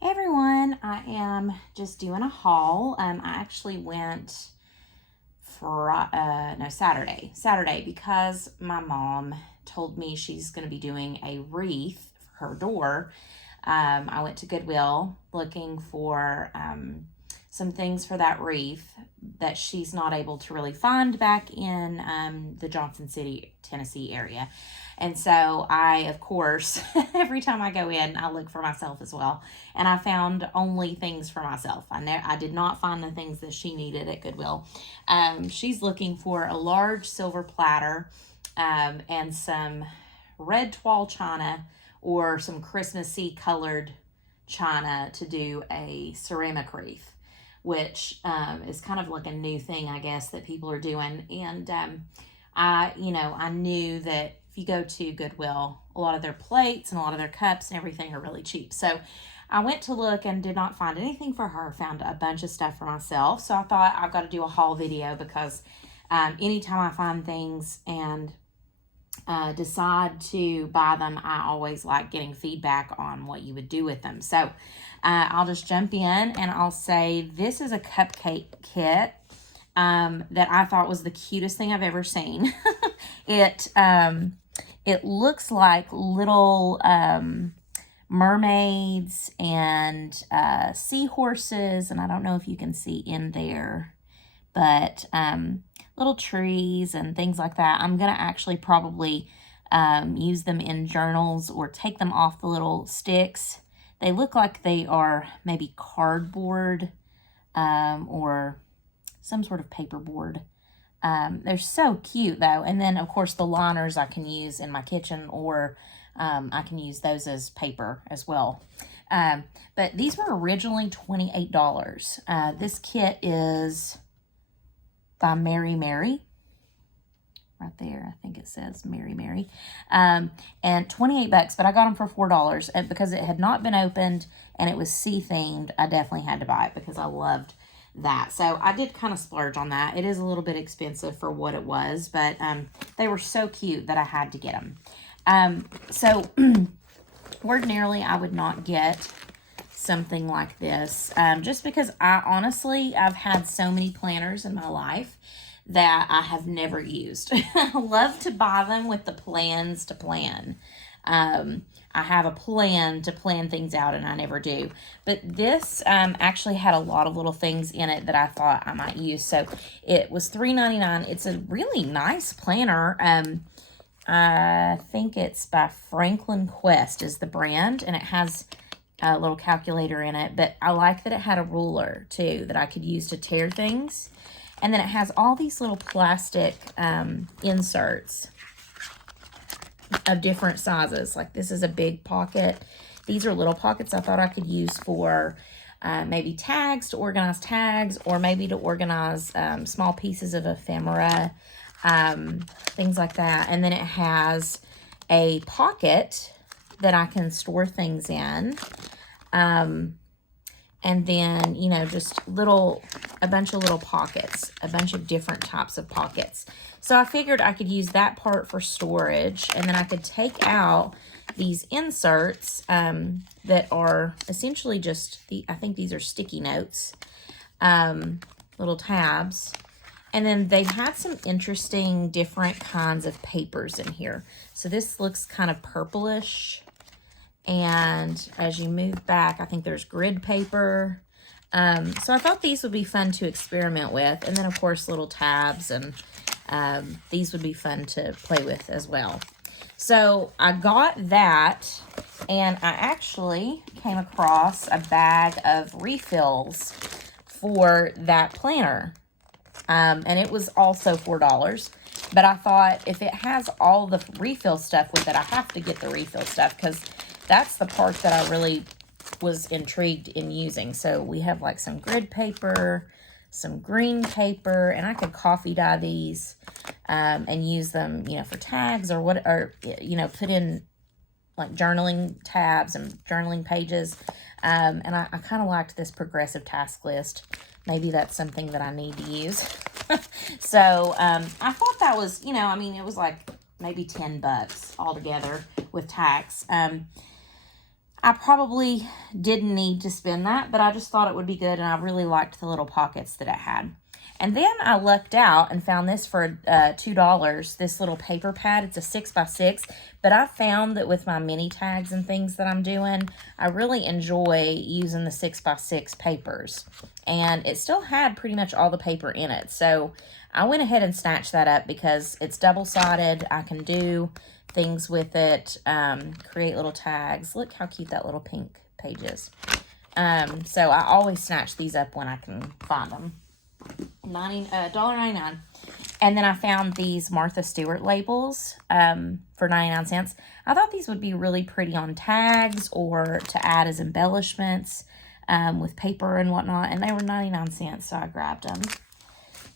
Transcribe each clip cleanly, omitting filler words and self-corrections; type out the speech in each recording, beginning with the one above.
Hey everyone, I am just doing a haul. I actually went Saturday because my mom told me she's going to be doing a wreath for her door. I went to Goodwill looking for some things for that wreath that she's not able to really find back in the Johnson City, Tennessee area. And so I, of course, every time I go in, I look for myself as well. And I found only things for myself. I did not find the things that she needed at Goodwill. She's looking for a large silver platter and some red toile china or some Christmassy colored china to do a ceramic wreath, which is kind of like a new thing, I guess, that people are doing. And I knew that if you go to Goodwill, a lot of their plates and a lot of their cups and everything are really cheap. So I went to look and did not find anything for her. Found a bunch of stuff for myself. So I thought I've got to do a haul video because anytime I find things and decide to buy them, I always like getting feedback on what you would do with them. So I'll just jump in and I'll say this is a cupcake kit that I thought was the cutest thing I've ever seen. It looks like little mermaids and seahorses, and I don't know if you can see in there, but little trees and things like that. I'm going to actually probably use them in journals or take them off the little sticks. They look like they are maybe cardboard or some sort of paperboard. They're so cute though. And then of course the liners I can use in my kitchen, or I can use those as paper as well. But these were originally $28. This kit is by Mary Mary. Right there, I think it says Mary Mary. And $28, but I got them for $4. And because it had not been opened and it was sea themed, I definitely had to buy it because I loved that. So I did kind of splurge on that. It is a little bit expensive for what it was, but they were so cute that I had to get them. So ordinarily I would not get something like this, just because I've had so many planners in my life that I have never used. I love to buy them with the plans to plan. I have a plan to plan things out and I never do. But this actually had a lot of little things in it that I thought I might use. So it was $3.99. It's a really nice planner. I think it's by Franklin Quest is the brand, and it has a little calculator in it. But I like that it had a ruler too that I could use to tear things. And then it has all these little plastic inserts of different sizes. Like this is a big pocket. These are little pockets I thought I could use for maybe tags, to organize tags, or maybe to organize small pieces of ephemera, things like that. And then it has a pocket that I can store things in. And then, just a bunch of little pockets, a bunch of different types of pockets. So I figured I could use that part for storage, and then I could take out these inserts that are essentially just, I think these are sticky notes, little tabs. And then they had some interesting different kinds of papers in here. So this looks kind of purplish. And as you move back, I think there's grid paper. So I thought these would be fun to experiment with. And then, of course, little tabs. And these would be fun to play with as well. So I got that. And I actually came across a bag of refills for that planner. And it was also $4. But I thought if it has all the refill stuff with it, I have to get the refill stuff because that's the part that I really was intrigued in using. So we have like some grid paper, some green paper, and I could coffee dye these and use them, for tags or put in like journaling tabs and journaling pages. And I kind of liked this progressive task list. Maybe that's something that I need to use. So I thought that was, it was like maybe $10 altogether with tax. I probably didn't need to spend that, but I just thought it would be good, and I really liked the little pockets that it had. And then I lucked out and found this for $2, this little paper pad. It's a 6x6, but I found that with my mini tags and things that I'm doing, I really enjoy using the 6x6 papers. And it still had pretty much all the paper in it. So I went ahead and snatched that up because it's double-sided. I can do things with it, create little tags. Look how cute that little pink page is. So I always snatch these up when I can find them. $1.99. And then I found these Martha Stewart labels for 99 cents. I thought these would be really pretty on tags or to add as embellishments with paper and whatnot. And they were 99 cents, so I grabbed them.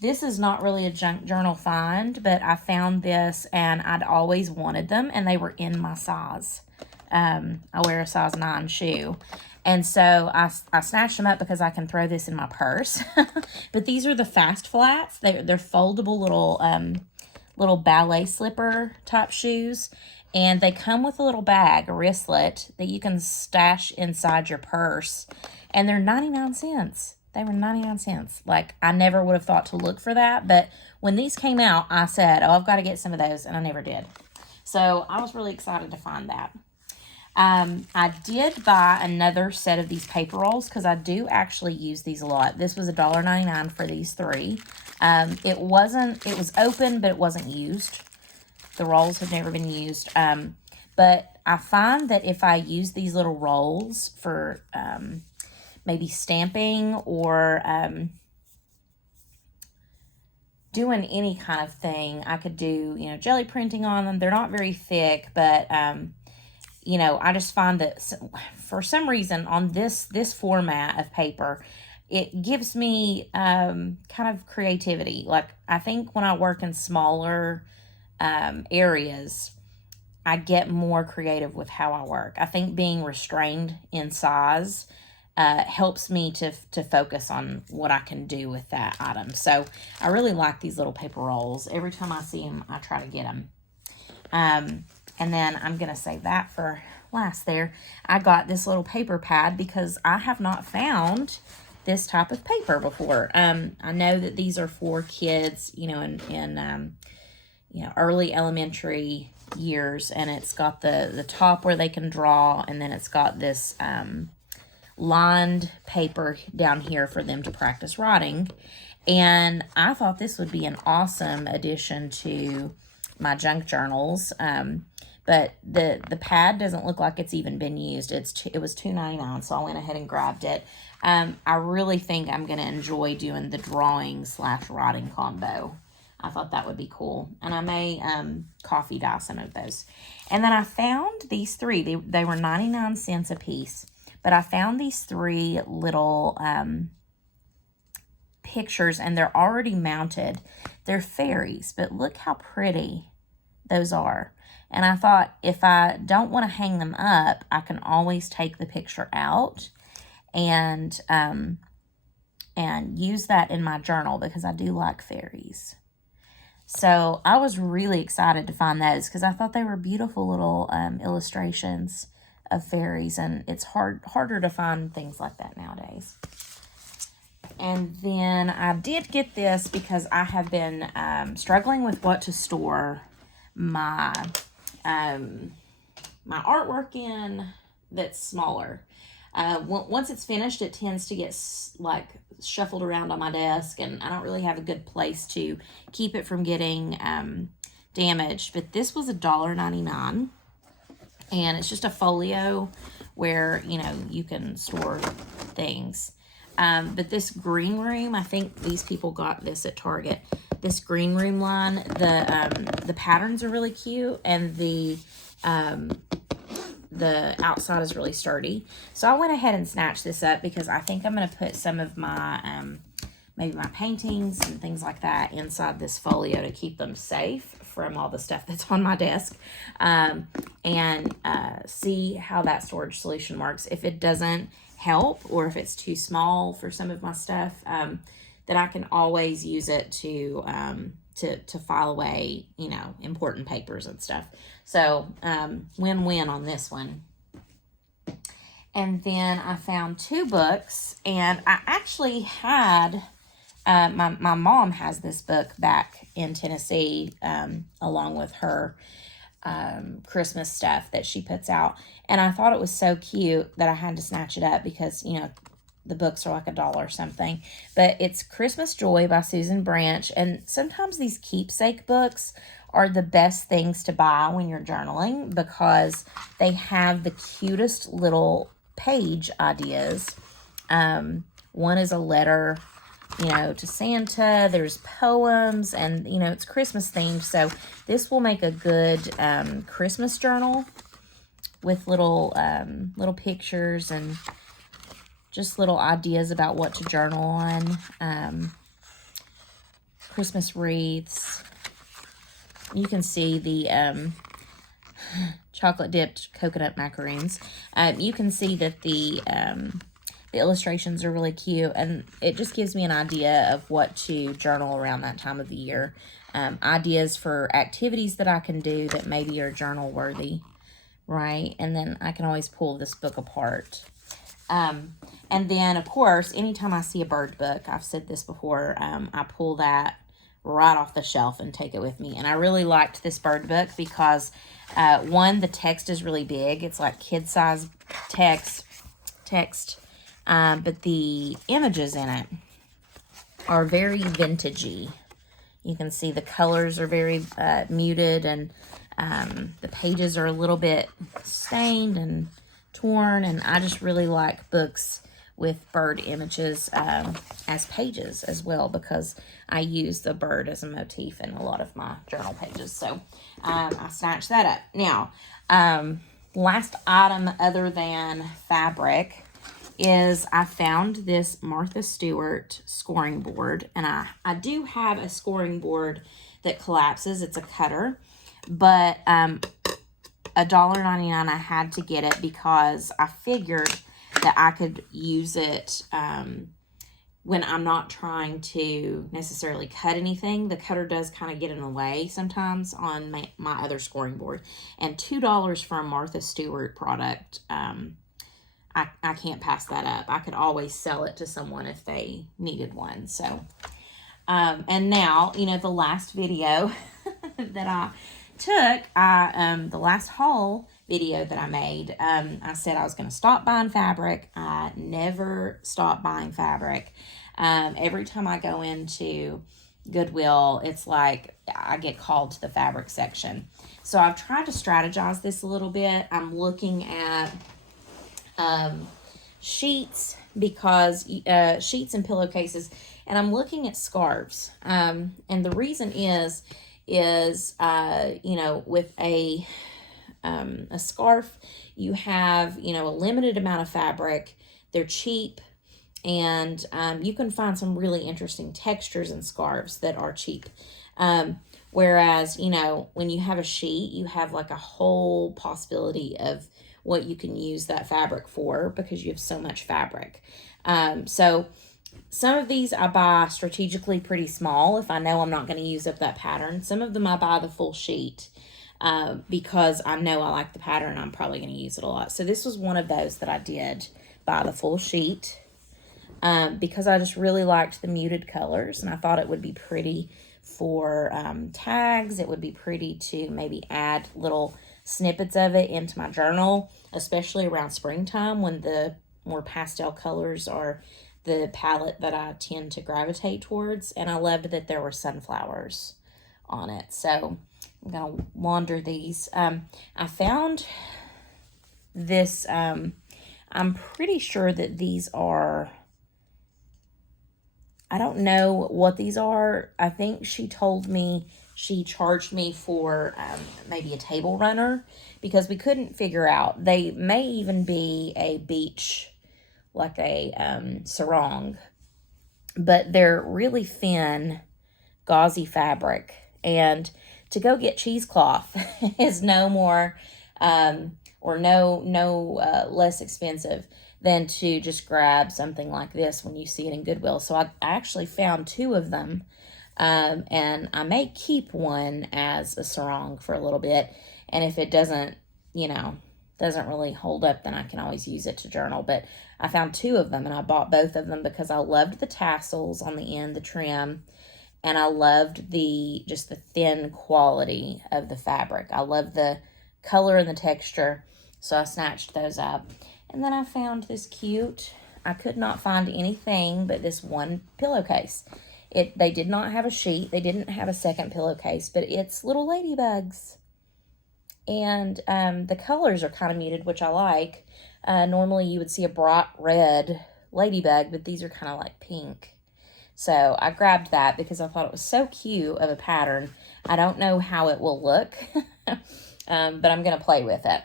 This is not really a junk journal find, but I found this and I'd always wanted them, and they were in my size. I wear a size 9 shoe. And so I snatched them up because I can throw this in my purse. But these are the Fast Flats. They're foldable little ballet slipper type shoes. And they come with a little bag, a wristlet, that you can stash inside your purse. And they're 99 cents. They were 99 cents. Like, I never would have thought to look for that. But when these came out, I said, oh, I've got to get some of those. And I never did. So I was really excited to find that. I did buy another set of these paper rolls because I do actually use these a lot. This was $1.99 for these 3. It was open, but it wasn't used. The rolls have never been used. But I find that if I use these little rolls for maybe stamping or doing any kind of thing, I could do, jelly printing on them. They're not very thick, but I just find that for some reason on this format of paper, it gives me kind of creativity. Like, I think when I work in smaller areas, I get more creative with how I work. I think being restrained in size helps me to focus on what I can do with that item. So I really like these little paper rolls. Every time I see them, I try to get them. And then I'm going to save that for last there. I got this little paper pad because I have not found this type of paper before. I know that these are for kids, in early elementary years. And it's got the top where they can draw. And then it's got this lined paper down here for them to practice writing. And I thought this would be an awesome addition to my junk journals. But the pad doesn't look like it's even been used. It was $2.99, so I went ahead and grabbed it. I really think I'm going to enjoy doing the drawing/writing combo. I thought that would be cool. And I may coffee dye some of those. And then I found these 3. They were 99 cents a piece. But I found these 3 little pictures, and they're already mounted. They're fairies, but look how pretty those are. And I thought, if I don't want to hang them up, I can always take the picture out and use that in my journal because I do like fairies. So I was really excited to find those because I thought they were beautiful little illustrations of fairies, and it's harder to find things like that nowadays. And then I did get this because I have been struggling with what to store my artwork in that's smaller. Once it's finished, it tends to get shuffled around on my desk, and I don't really have a good place to keep it from getting damaged. But this was $1.99, and it's just a folio where you can store things. But this green room, I think these people got this at Target. This green room line, the patterns are really cute, and the outside is really sturdy. So I went ahead and snatched this up because I think I'm going to put some of my maybe my paintings and things like that inside this folio to keep them safe from all the stuff that's on my desk, and see how that storage solution works. If it doesn't help, or if it's too small for some of my stuff, then I can always use it to file away, important papers and stuff. So win-win on this one. And then I found 2 books, and I actually had, my mom has this book back in Tennessee, along with her Christmas stuff that she puts out. And I thought it was so cute that I had to snatch it up because, the books are like $1 or something. But it's Christmas Joy by Susan Branch. And sometimes these keepsake books are the best things to buy when you're journaling because they have the cutest little page ideas. One is a letter, to Santa. There's poems, and, it's Christmas themed. So this will make a good Christmas journal with little pictures and just little ideas about what to journal on. Christmas wreaths. You can see the chocolate dipped coconut macaroons. You can see that the illustrations are really cute, and it just gives me an idea of what to journal around that time of the year. Ideas for activities that I can do that maybe are journal worthy, right? And then I can always pull this book apart. And then, of course, anytime I see a bird book, I've said this before, I pull that right off the shelf and take it with me. And I really liked this bird book because, one, the text is really big. It's like kid-size text, but the images in it are very vintagey. You can see the colors are very muted, and the pages are a little bit stained and torn, and I just really like books with bird images as pages as well, because I use the bird as a motif in a lot of my journal pages. So I snatched that up. Now, last item other than fabric is I found this Martha Stewart scoring board, and I do have a scoring board that collapses. It's a cutter, but $1.99 I had to get it because I figured that I could use it when I'm not trying to necessarily cut anything. The cutter does kind of get in the way sometimes on my other scoring board. And $2 for a Martha Stewart product, I can't pass that up. I could always sell it to someone if they needed one. So, and now, the last video that I took, the last haul video that I made, I said I was going to stop buying fabric. I never stop buying fabric. Every time I go into Goodwill, it's like I get called to the fabric section. So I've tried to strategize this a little bit. I'm looking at sheets, because sheets and pillowcases, and I'm looking at scarves. And the reason is with a scarf, you have, a limited amount of fabric. They're cheap, and you can find some really interesting textures in scarves that are cheap. Whereas, when you have a sheet, you have like a whole possibility of what you can use that fabric for because you have so much fabric. So some of these I buy strategically pretty small if I know I'm not going to use up that pattern. Some of them I buy the full sheet because I know I like the pattern and I'm probably going to use it a lot. So this was one of those that I did buy the full sheet because I just really liked the muted colors, and I thought it would be pretty for tags. It would be pretty to maybe add little snippets of it into my journal, especially around springtime when the more pastel colors are the palette that I tend to gravitate towards. And I loved that there were sunflowers on it. So I'm going to wander these. I found this, I'm pretty sure that these are, I don't know what these are. I think she told me she charged me for maybe a table runner because we couldn't figure out. They may even be a beach, like a sarong, but they're really thin, gauzy fabric. And to go get cheesecloth is no more or no less expensive than to just grab something like this when you see it in Goodwill. So I actually found 2 of them. And I may keep one as a sarong for a little bit. And if it doesn't, doesn't really hold up, then I can always use it to journal. But I found 2 of them, and I bought both of them because I loved the tassels on the end, the trim, and I loved just the thin quality of the fabric. I love the color and the texture, so I snatched those up. And then I found this cute, I could not find anything but this one pillowcase. They did not have a sheet. They didn't have a second pillowcase, but it's little ladybugs. And the colors are kind of muted, which I like. Normally you would see a bright red ladybug, but these are kind of like pink. So I grabbed that because I thought it was so cute of a pattern. I don't know how it will look, but I'm going to play with it.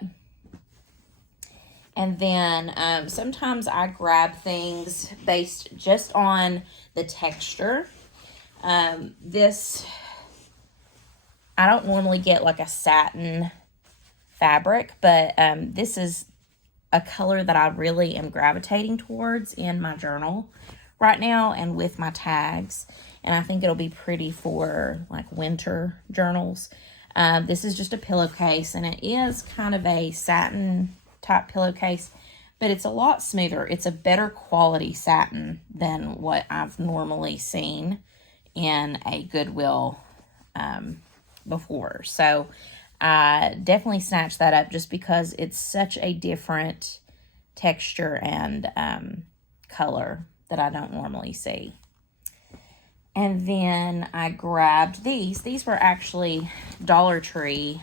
And then sometimes I grab things based just on the texture. I don't normally get like a satin fabric, but this is a color that I really am gravitating towards in my journal right now and with my tags. And I think it'll be pretty for like winter journals. This is just a pillowcase, and it is kind of a satin type pillowcase, but it's a lot smoother. It's a better quality satin than what I've normally seen in a Goodwill before. So I definitely snatched that up just because it's such a different texture and color that I don't normally see. And then I grabbed these. These were actually Dollar Tree.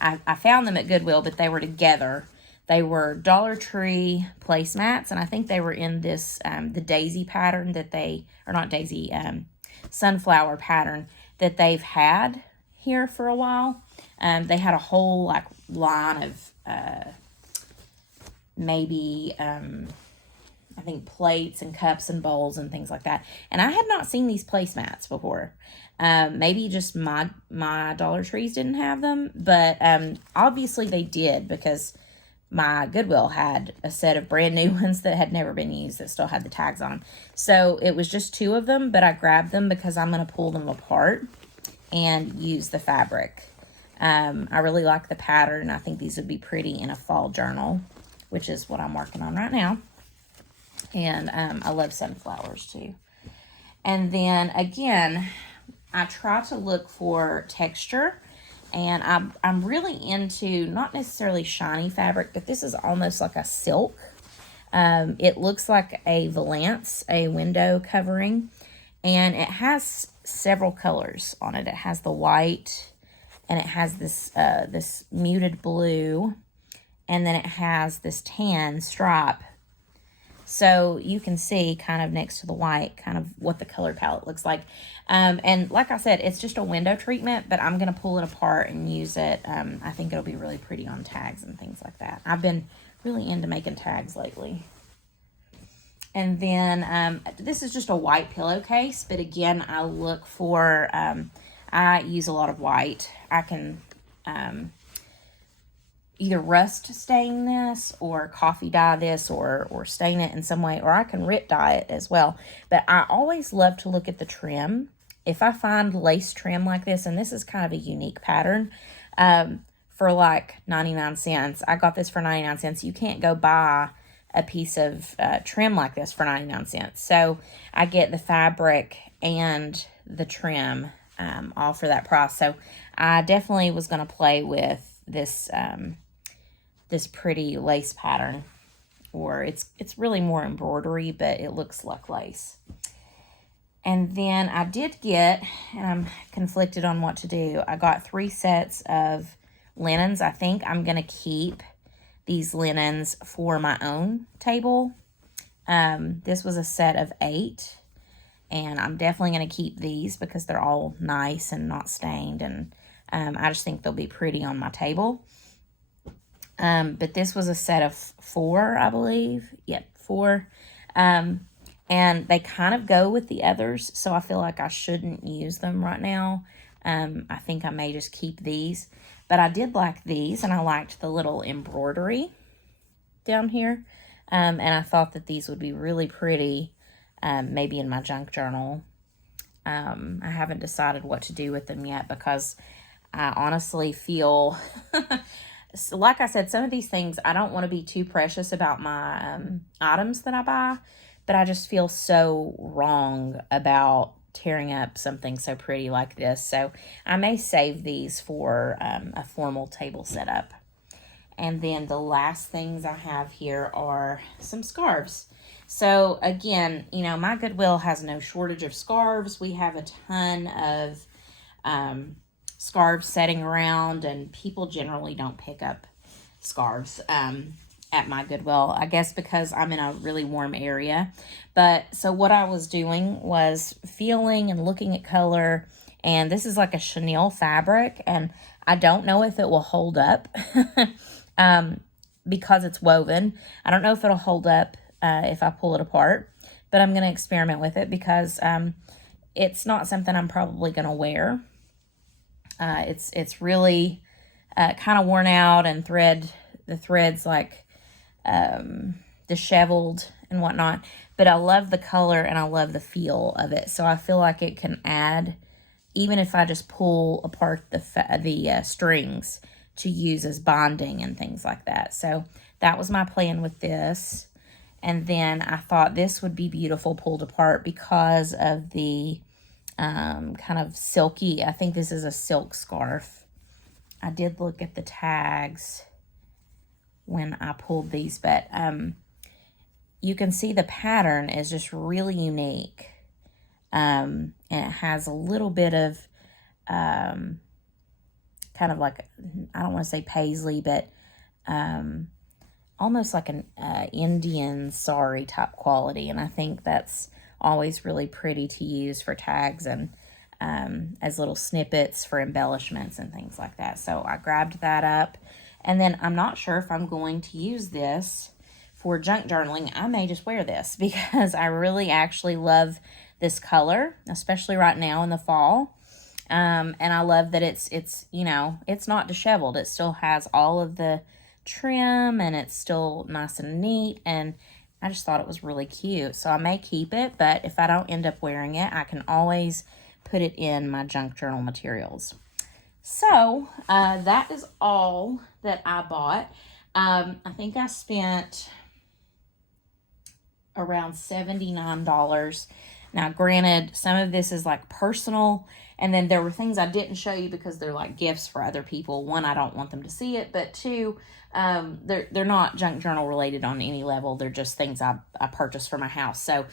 I found them at Goodwill, but they were together. They were Dollar Tree placemats, and I think they were in this, the daisy pattern that or not daisy, sunflower pattern that they've had here for a while. They had a whole like line of maybe I think plates and cups and bowls and things like that. And I had not seen these placemats before. Maybe just my Dollar Trees didn't have them, but obviously they did because my Goodwill had a set of brand new ones that had never been used that still had the tags on them. So it was just 2 of them, but I grabbed them because I'm going to pull them apart and use the fabric. I really like the pattern. I think these would be pretty in a fall journal, which is what I'm working on right now. And I love sunflowers too. And then again, I try to look for texture, and I'm really into not necessarily shiny fabric, but this is almost like a silk. It looks like a valance, a window covering, and it has several colors on it. It has the white, and it has this muted blue, and then it has this tan stripe. So you can see kind of next to the white, kind of what the color palette looks like. And like I said, it's just a window treatment, but I'm going to pull it apart and use it. I think it'll be really pretty on tags and things like that. I've been really into making tags lately. And then this is just a white pillowcase, but again, I look for, I use a lot of white. I can either rust stain this or coffee dye this or stain it in some way, or I can rip dye it as well. But I always love to look at the trim. If I find lace trim like this, and this is kind of a unique pattern, for like 99 cents. I got this for 99 cents. You can't go buy a piece of trim like this for 99 cents. So I get the fabric and the trim all for that price. So I definitely was going to play with this this pretty lace pattern, or it's really more embroidery, but it looks like lace. And then I did get, and I'm conflicted on what to do, I got 3 sets of linens. I think I'm going to keep these linens for my own table. This was a set of 8, and I'm definitely going to keep these because they're all nice and not stained, and I just think they'll be pretty on my table. But this was a set of 4, I believe. Yep, 4. And they kind of go with the others, so I feel like I shouldn't use them right now. I think I may just keep these. But I did like these, and I liked the little embroidery down here. And I thought that these would be really pretty, maybe in my junk journal. I haven't decided what to do with them yet because I honestly feel so like I said, some of these things, I don't want to be too precious about my items that I buy, but I just feel so wrong about tearing up something so pretty like this. So I may save these for a formal table setup. And then the last things I have here are some scarves. So again, you know, my Goodwill has no shortage of scarves. We have a ton of scarves setting around, and people generally don't pick up scarves at my Goodwill, I guess because I'm in a really warm area. But so what I was doing was feeling and looking at color, and this is like a chenille fabric, and I don't know if it will hold up because it's woven. I don't know if it'll hold up if I pull it apart, but I'm going to experiment with it because it's not something I'm probably going to wear. It's really kind of worn out, and the thread's like disheveled and whatnot. But I love the color and I love the feel of it. So I feel like it can add, even if I just pull apart the strings to use as bonding and things like that. So that was my plan with this. And then I thought this would be beautiful pulled apart because of the kind of silky, I think this is a silk scarf. I did look at the tags when I pulled these, but you can see the pattern is just really unique. And it has a little bit of kind of like, I don't want to say paisley, but almost like an Indian sari type quality. And I think that's always really pretty to use for tags and as little snippets for embellishments and things like that. So I grabbed that up. And then I'm not sure if I'm going to use this for junk journaling. I may just wear this because I really actually love this color, especially right now in the fall. And I love that it's you know, it's not disheveled. It still has all of the trim and it's still nice and neat, and I just thought it was really cute. So I may keep it, but if I don't end up wearing it, I can always put it in my junk journal materials. So that is all that I bought. I think I spent around $79. Now, granted, some of this is like personal, and then there were things I didn't show you because they're like gifts for other people. One, I don't want them to see it, but two, they're not junk journal related on any level. They're just things I purchased for my house. So,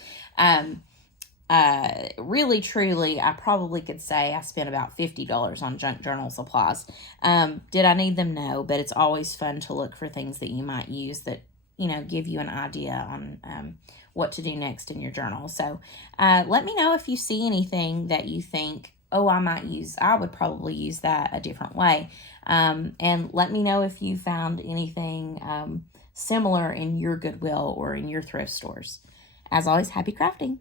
really, truly, I probably could say I spent about $50 on junk journal supplies. Did I need them? No, but it's always fun to look for things that you might use that, you know, give you an idea on what to do next in your journal. So let me know if you see anything that you think, oh, I would probably use that a different way. And let me know if you found anything similar in your Goodwill or in your thrift stores. As always, happy crafting.